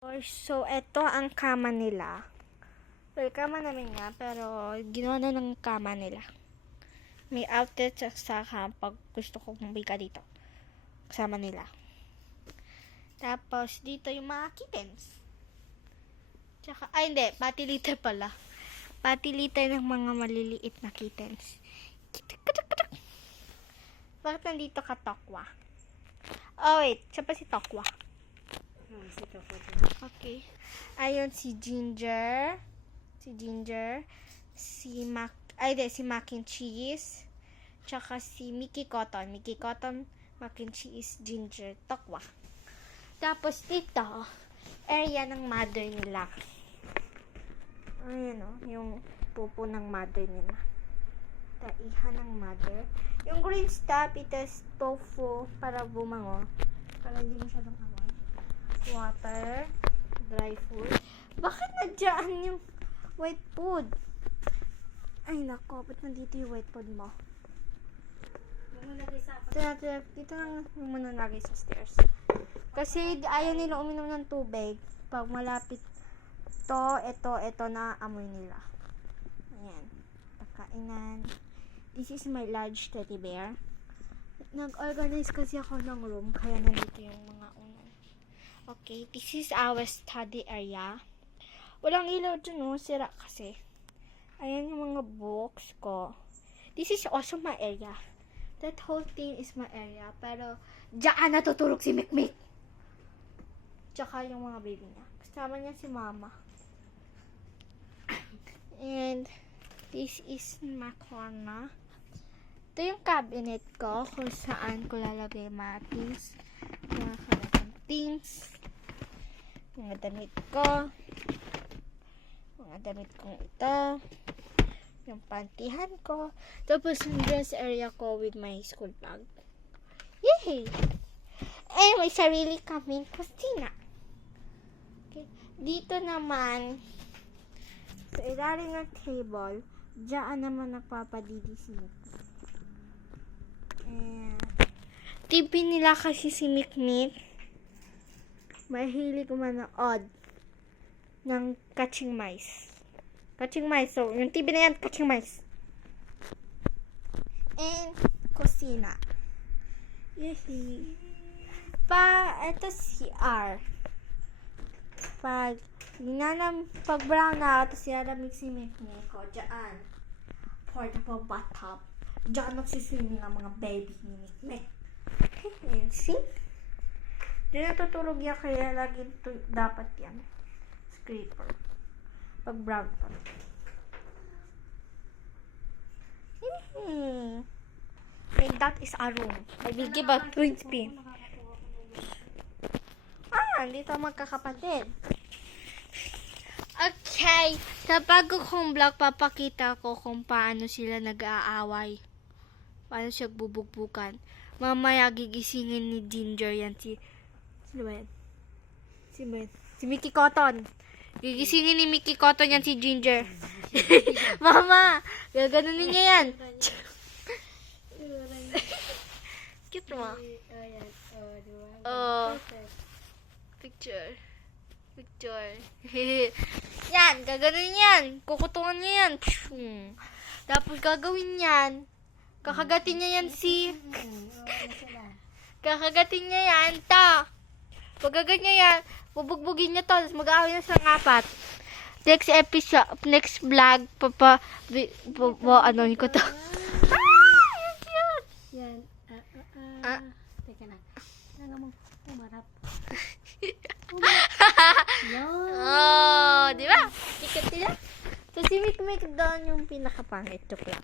So, ito ang kama nila. Well, kama namin nga, pero ginawa na ng kama nila. May outlet at saka pag gusto kong bumika dito. Kasama nila. Tapos, dito yung mga kittens. Tsaka, ay hindi, pati litter pala. Pati litter ng mga maliliit na kittens. Bakit nandito ka, Tokwa? Oh, wait. Siya pa si Tokwa. Okay. Ayun si Ginger. Si Mac and Cheese. Tsaka si Mickey Cotton. Mickey Cotton, Mac and Cheese, Ginger, Tokwa. Tapos dito, area ng mother nila. Ayan o, yung pupo ng mother nila. Taihan ng mother. Yung green stuff, ito is tofu para bumango. Para hindi masyadong amoy. Water, dry food. Bakit nadyan yung white food? Ay nako, ba't nandito yung white food mo? Dito lang muna lagay sa stairs. Kasi ayaw nila uminom ng tubig. Pag malapit ito na amoy nila. Ayan. Pakainan. This is my large teddy bear. Nag-organize kasi ako ng room, kaya nandito yung mga unan. Okay, this is our study area. Walang ilaw dyan, no? Sira kasi. Ayan yung mga books ko. This is also my area. That whole thing is my area. Pero, diyan natutulog si Mikmik. Tsaka yung mga baby niya. Kasama niya si mama. And, this is my corner. Ito yung cabinet ko kung saan ko lalagay mga things. Mga kalagang things. Mga damit ko. Mga damit kong ito. Yung pantihan ko. Tapos yung dress area ko with my school bag. Yay! And may sarili kaming kusina. Okay. Dito naman, sa ilalim ng table, diyan naman nagpapadidi si Mikmik. TV nila kasi si Mikmik. Mahilig manood ng Catching Mice. Catching Mice. So, yung TV na yan, Catching Mice. And, kusina. Yehey. Ito si R. Pag brown na ako, tapos nilalamig si Mikmik ko, dyan. Portable bathtub. Diyan nagsiswimming ang mga baby ni Mikmik. And see? Diyan natutulog yan, kaya lagi dapat yan. Scraper. Pag brown pa. And that is our room. I will give a twin spin. Dito magkakapatid. Okay. Sa bago kong vlog, papakita ko kung paano sila nag-aaway. Paano siya bubugbukan. Mamaya gigisingin ni Ginger yan. Sino ba yan? Si Mickey Cotton. Gigisingin ni Mickey Cotton yan si Ginger. Mama, gaganunin niya yan. Cute mo. Picture. Yan, gaganunin yan. Kukutungan niya yan. Tapos gagawin yan. Kakagatin niya yan kakagatin niya yan, pagkagat niya yan, bubugbugin niya to, tapos mag-aaway na sa apat. Next episode, next vlog, anohin ko to. Yan cute! Yan, teka na. Ano mo, umarap. Di ba? Sikat nila. So, si Mikmik doon yung pinakapangit. Joke lang.